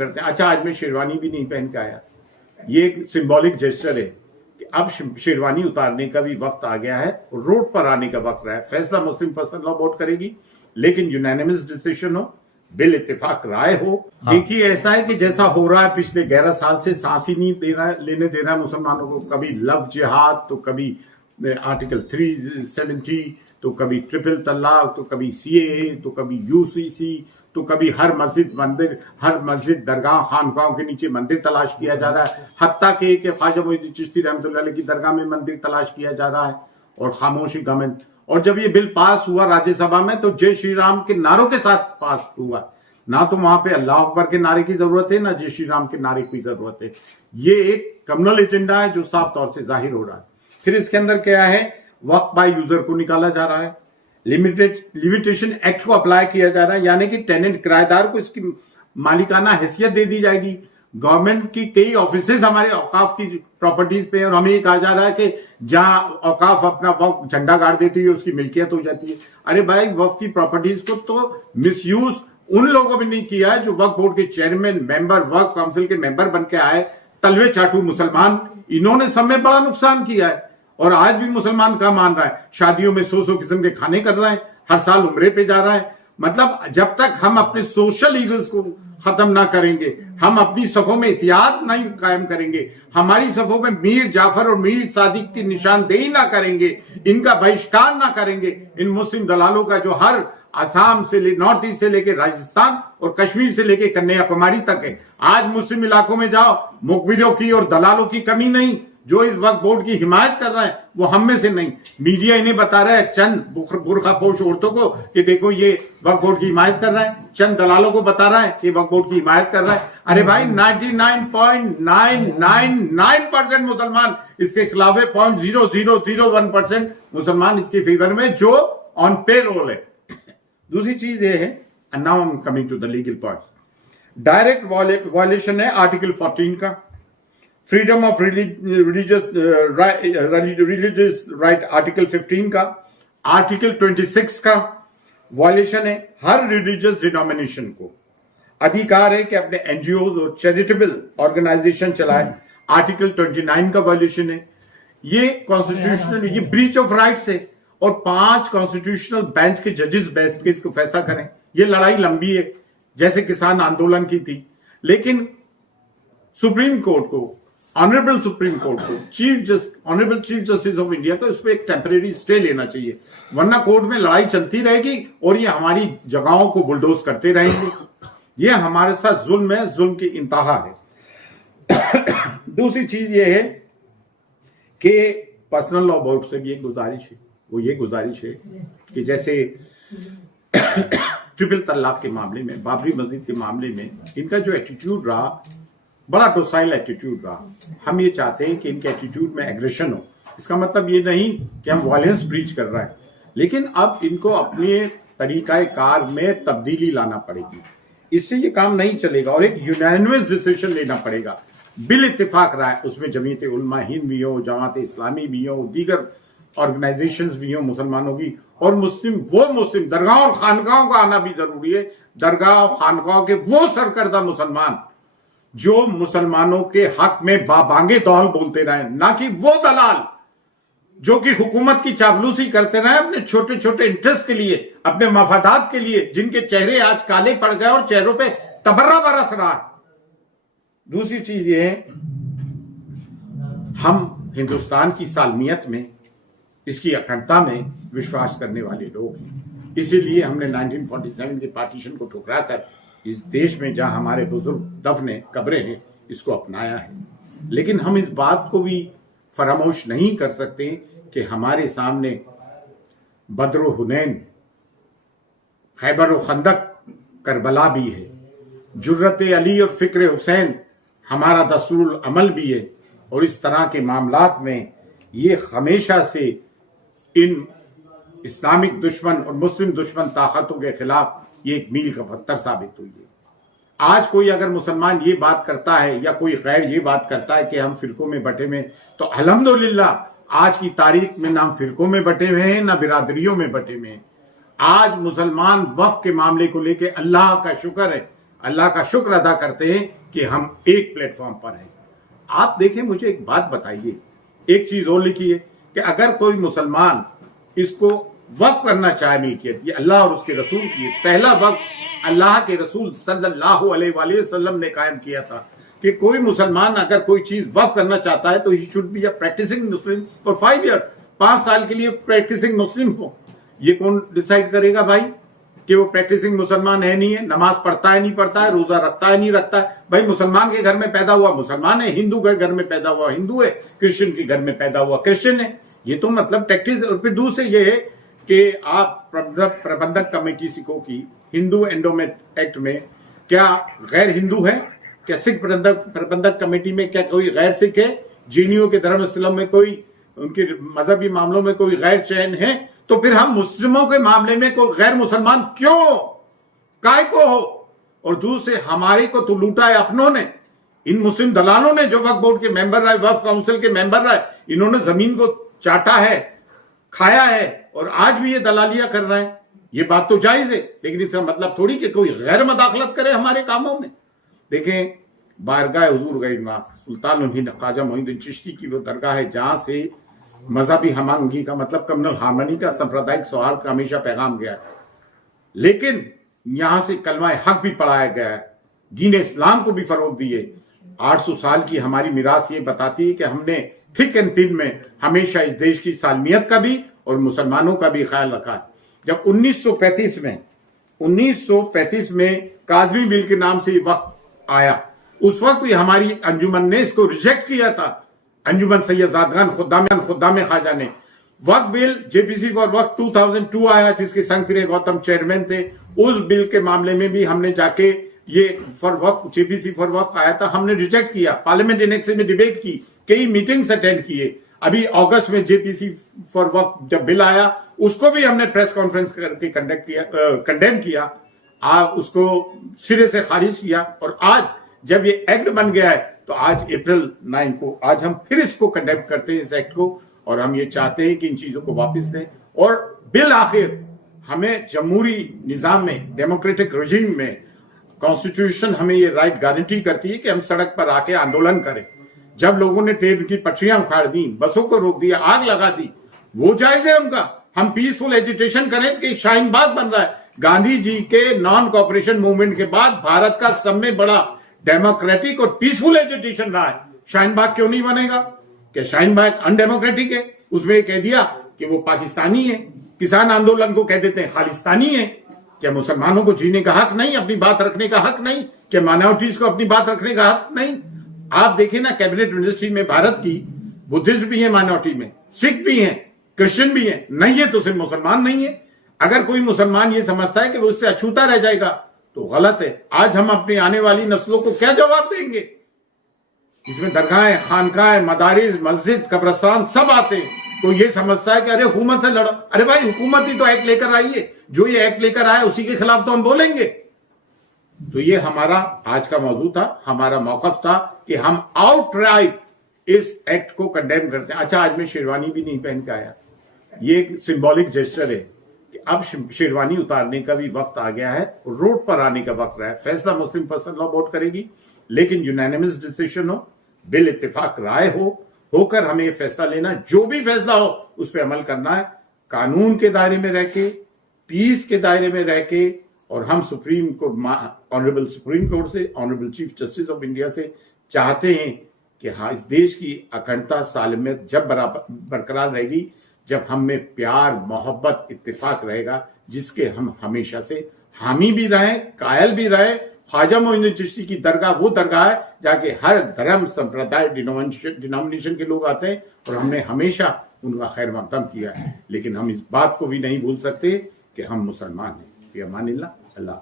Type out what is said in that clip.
करते हैं। अच्छा, आज मैं शेरवानी भी नहीं पहन के आया, ये एक सिंबॉलिक जेस्चर है कि अब शेरवानी उतारने का भी वक्त आ गया है, रोड पर आने का वक्त रहा है। फैसला मुस्लिम पर्सनल लॉ बोर्ड करेगी, लेकिन यूनानिमस डिसीजन हो, बिल इत्तेफाक राय हो। हाँ। देखिए, ऐसा है कि जैसा हो रहा है पिछले 11 साल से, सांस ही नहीं लेने दे रहा है मुसलमानों को। कभी लव जिहाद, तो कभी आर्टिकल 370, तो कभी ट्रिपल तलाक, तो कभी सीएए, तो कभी यूसीसी, तो कभी हर मस्जिद दरगाह खानकाहों के नीचे मंदिर तलाश किया जा रहा है। हत्ता के ख्वाजा मोइनुद्दीन चिश्ती रहमतुल्लाह अलैह की दरगाह में मंदिर तलाश किया जा रहा है, और खामोशी गवर्नमेंट। और जब ये बिल पास हुआ राज्यसभा में, तो जय श्री राम के नारों के साथ पास हुआ। ना तो वहां पे अल्लाह अकबर के नारे की जरूरत है, ना जय श्री राम के नारे की जरूरत है। ये एक कम्युनल एजेंडा है जो साफ तौर से जाहिर हो रहा है। फिर इसके अंदर क्या है, वक्फ बाय यूजर को निकाला जा रहा है, लिमिटेशन एक्ट को अप्लाई किया जा रहा है, यानी कि टेनेंट किराएदार को इसकी मालिकाना हैसियत दे दी जाएगी। गवर्नमेंट की कई ऑफिसेज हमारे औकाफ की प्रॉपर्टीज पे, और हमें ये कहा जा रहा है कि जहां औकाफ अपना वक्फ झंडा गाड़ देती है उसकी मिल्कियत हो जाती है। अरे भाई, वक्फ की प्रॉपर्टीज को तो मिसयूज उन लोगों ने नहीं किया है जो वक्फ बोर्ड के चेयरमैन, मेंबर, वक्फ काउंसिल के मेंबर बन के आए, तलवे चाटू मुसलमान। इन्होंने सब में बड़ा नुकसान किया है, और आज भी मुसलमान क्या मान रहा है, शादियों में 100 किस्म के खाने कर रहा है, हर साल उम्रे पे जा रहा है। मतलब जब तक हम अपने सोशल ईवल्स को खत्म ना करेंगे, हम अपनी सफों में एहतियात नहीं कायम करेंगे, हमारी सफों में मीर जाफर और मीर सादिक की निशानदेही ना करेंगे, इनका बहिष्कार ना करेंगे, इन मुस्लिम दलालों का जो हर आसाम से नॉर्थ ईस्ट से लेकर राजस्थान और कश्मीर से लेकर कन्याकुमारी तक है। आज मुस्लिम इलाकों में जाओ, मुखबिरों की और दलालों की कमी नहीं। जो इस वक्त बोर्ड की हिमायत कर रहा है वो हम में से नहीं, मीडिया इन्हें बता रहा है, चंद बुर्खापोश औरतों को कि देखो ये वक्त बोर्ड की हिमायत कर रहा है, चंद दलालों को बता रहा है कि वक्त बोर्ड की हिमायत कर रहा है। अरे भाई, 99.999% मुसलमान इसके खिलाफ है, 0.0001% मुसलमान इसके फेवर में जो ऑन पे रोल है। दूसरी चीज ये है, now I am coming to the legal point. Direct violation है आर्टिकल 14 का, freedom of religious right article 15 का, आर्टिकल 26 का वायलेशन है। हर रिलीजियस डिनोमिनेशन को अधिकार है कि अपने एनजीओ और चैरिटेबल ऑर्गेनाइजेशन चलाए, आर्टिकल 29 का वायलेशन है। ये कॉन्स्टिट्यूशनल, ये ब्रीच ऑफ राइट्स है, और 5 कॉन्स्टिट्यूशनल बेंच के जजेस बैठ के इसको फैसला करें। ये लड़ाई लंबी है, जैसे किसान आंदोलन की थी, लेकिन सुप्रीम कोर्ट को, ऑनरेबल सुप्रीम कोर्ट को, honourable chief justice of India को इस पर एक टेम्परेरी स्टे लेना चाहिए, वरना कोर्ट में लड़ाई चलती रहेगी और ये हमारी जगहों को बुलडोज करते रहेंगे। ये हमारे साथ जुल्म है, जुल्म की इंतहा है। दूसरी चीज ये है कि पर्सनल लॉ बोर्ड से भी एक गुजारिश है, वो ये गुजारिश है कि जैसे ट्रिपल तलाक के मामले में, बाबरी मस्जिद के मामले में इनका जो एटीट्यूड रहा, बड़ा डोसाइल एटीट्यूड रहा। हम ये चाहते हैं कि इनके एटीट्यूड में एग्रेशन हो। इसका मतलब ये नहीं कि हम वायलेंस ब्रीच कर रहे हैं, लेकिन अब इनको अपने तरीकाए कार में तब्दीली लाना पड़ेगी। इससे ये काम नहीं चलेगा, और एक यूनानिमस डिसीजन लेना पड़ेगा। बिल इत्तेफाक रहा है, उसमें जमीयत उलमा हिंद भी हो, जमात इस्लामी भी हो, दीगर ऑर्गेनाइजेशंस भी हो मुसलमानों की, और मुस्लिम दरगाह और खानकाहों का आना भी जरूरी है। दरगाह और खानकाहों के वो सरकर्दा मुसलमान जो मुसलमानों के हक में बाबांगे दौल बोलते रहे, ना कि वो दलाल जो कि हुकूमत की चापलूसी करते रहे अपने छोटे छोटे इंटरेस्ट के लिए, अपने मफादात के लिए, जिनके चेहरे आज काले पड़ गए और चेहरों पे तबर्रा बरस रहा है। दूसरी चीज ये है, हम हिंदुस्तान की सालमियत में, इसकी अखंडता में विश्वास करने वाले लोग हैं। इसीलिए हमने 1947 के पार्टीशन को ठुकरा कर इस देश में जहां हमारे बुजुर्ग दफने कब्रें हैं, इसको अपनाया है। लेकिन हम इस बात को भी फरामोश नहीं कर सकते कि हमारे सामने बद्र हुनैन, खैबर खंदक, करबला भी है, जुर्रत अली और फिक्र हुसैन हमारा दस्तूर अमल भी है। और इस तरह के मामलात में ये हमेशा से इन इस्लामिक दुश्मन और मुस्लिम दुश्मन ताकतों के खिलाफ ये एक मील का पत्थर साबित हुई है। आज कोई अगर मुसलमान ये बात करता है या कोई गैर ये बात करता है कि हम फिरकों में बटे हुए, तो अल्हम्दुलिल्लाह आज की तारीख में ना हम फिरकों में बटे हुए हैं, ना बिरादरियों में बटे हुए हैं। आज मुसलमान वक्फ के मामले को लेकर अल्लाह का शुक्र है, अल्लाह का शुक्र अदा करते हैं कि हम एक प्लेटफॉर्म पर हैं। आप देखें, मुझे एक बात बताइए, एक चीज और लिखी है कि अगर कोई मुसलमान इसको वक्फ करना चाहे मिल्कियत, ये अल्लाह और उसके रसूल की है। पहला वक्फ अल्लाह के रसूल सल्लल्लाहु अलैहि वसल्लम ने कायम किया था कि कोई मुसलमान अगर कोई चीज वक्फ करना चाहता है तो he should be a practicing Muslim for 5 year, 5 साल के लिए प्रैक्टिसिंग मुस्लिम हो। ये कौन डिसाइड करेगा भाई कि वो प्रैक्टिसिंग मुसलमान है नहीं है, नमाज पढ़ता है नहीं पढ़ता है, रोजा रखता है नहीं रखता है? भाई मुसलमान के घर में पैदा हुआ मुसलमान है, हिंदू के घर में पैदा हुआ हिंदू है, क्रिश्चियन के घर में पैदा हुआ क्रिश्चियन है। ये तो मतलब प्रैक्टिस। और फिर दूसरे ये है कि आप प्रबंधक कमेटी सिखों की हिंदू एंडोमेंट एक्ट में क्या गैर हिंदू है? क्या सिख प्रबंधक कमेटी में क्या कोई गैर सिख है? जीनियों के धर्मस्थलों में कोई, उनके मजहबी मामलों में कोई गैर चयन है? तो फिर हम मुस्लिमों के मामले में कोई गैर मुसलमान क्यों, काय को हो? और दूसरे हमारे को तो लूटा है अपनों ने, इन मुस्लिम दलालों ने, जो वक्फ बोर्ड के मेंबर रहे, वक्फ काउंसिल के मेंबर रहे, इन्होंने जमीन को चाटा है, खाया है और आज भी ये दलालियां कर रहे हैं। ये बात तो जायज है, लेकिन इसका मतलब थोड़ी कि कोई गैर मदाखलत करे हमारे कामों में। देखें, बारगाह हुजूर गरीब सुल्तान ख्वाजा मोइनुद्दीन चिश्ती की वो दरगाह है जहां से मजहबी हमआहंगी का मतलब कम्युनल हार्मनी का, सांप्रदायिक सौहार्द का हमेशा पैगाम गया है। लेकिन यहां से कलमा हक भी पढ़ाया गया है, दीन इस्लाम को भी फरोग दिए। 800 साल की हमारी मिरास ये बताती है कि हमने थिक एंड थिन में हमेशा इस देश की सालमियत का भी और मुसलमानों का भी ख्याल रखा है। जब 1935 में काजमी बिल के नाम से वक्त आया, उस वक्त भी हमारी अंजुमन ने इसको रिजेक्ट किया था। अंजुमन सैयदागान खुद्दाम ख्वाजा ने वक्त बिल, जेपीसी फॉर वक्त 2002 आया जिसके संग फिर गौतम चेयरमैन थे। उस बिल के मामले में भी हमने जाके ये फॉर वक्त, जेपीसी फॉर वक्त आया था, हमने रिजेक्ट किया। पार्लियामेंट इनेक्स में डिबेट की, कई मीटिंग्स अटेंड किए। अभी अगस्त में जेपीसी फॉर वक्त जब बिल आया, उसको भी हमने प्रेस कॉन्फ्रेंस करके कंडेम किया, उसको सिरे से खारिज किया। और आज जब ये एक्ट बन गया है तो आज अप्रैल 9 को आज हम फिर इसको कंडेम करते हैं, इस एक्ट को, और हम ये चाहते हैं कि इन चीजों को वापस दें। और बिल आखिर हमें जमहूरी निजाम में, डेमोक्रेटिक रेजिम में कॉन्स्टिट्यूशन हमें ये राइट गारंटी करती है कि हम सड़क पर आके आंदोलन करें। जब लोगों ने ट्रेन की पटरियां उखाड़ दी, बसों को रोक दिया, आग लगा दी, वो जायज है उनका। हम पीसफुल एजिटेशन करें कि शाहीन बाग बन रहा है। गांधी जी के नॉन कॉपरेशन मूवमेंट के बाद भारत का सब में बड़ा डेमोक्रेटिक और पीसफुल एजिटेशन रहा है। शाहीन बाग क्यों नहीं बनेगा? क्या शाहीन बाग अनडेमोक्रेटिक है? उसमें कह दिया कि वो पाकिस्तानी है। किसान आंदोलन को कह देते हैं खालिस्तानी है। क्या मुसलमानों को जीने का हक नहीं, अपनी बात रखने का हक नहीं? क्या माइनॉरिटीज को अपनी बात रखने का हक नहीं? आप देखिए ना, कैबिनेट मिनिस्ट्री में भारत की बुद्धिस्ट भी है, माइनॉरिटी में सिख भी है, क्रिश्चियन भी है। नहीं है तो सिर्फ मुसलमान नहीं है। अगर कोई मुसलमान ये समझता है कि वो उससे अछूता रह जाएगा तो गलत है। आज हम अपनी आने वाली नस्लों को क्या जवाब देंगे? इसमें दरगाहें, खानकाहें, मदारिस, मस्जिद, कब्रिस्तान सब आते हैं। तो ये समझता है कि अरे हुकूमत से लड़ो। अरे भाई, हुकूमत ही तो एक्ट लेकर आई है, जो ये एक्ट लेकर आया उसी के खिलाफ तो हम बोलेंगे। तो ये हमारा आज का मौजू था, हमारा मौकफ था कि हम आउटराइट इस एक्ट को कंडेम करते हैं। अच्छा, आज मैं शेरवानी भी नहीं पहन के आया, ये एक सिंबॉलिक जेस्चर है कि अब शेरवानी उतारने का भी वक्त आ गया है, रोड पर आने का वक्त रहा है। फैसला मुस्लिम पर्सन लॉ बोर्ड करेगी, लेकिन यूनानिमस डिसीजन हो, बिल इत्तेफाक राय होकर हमें ये फैसला लेना। जो भी फैसला हो उस पर अमल करना है, कानून के दायरे में रह के, पीस के दायरे में रह के। और हम Supreme Court, honourable Supreme Court से, honourable chief justice of India से चाहते हैं कि हाँ, इस देश की अखंडता, सालमियत जब बरकरार रहेगी, जब हम में प्यार, मोहब्बत, इत्तेफाक रहेगा, जिसके हम हमेशा से हामी भी रहे, कायल भी रहे। ख्वाजा मोइनुद्दीन चिश्ती की दरगाह वो दरगाह है जाके हर धर्म, संप्रदाय, डिनोमिनेशन के लोग आते हैं और हमने हमेशा उनका खैर मकदम किया है। लेकिन हम इस बात को भी नहीं भूल सकते कि हम मुसलमान हैं। फिर अमानिल्लाह, अल्लाह।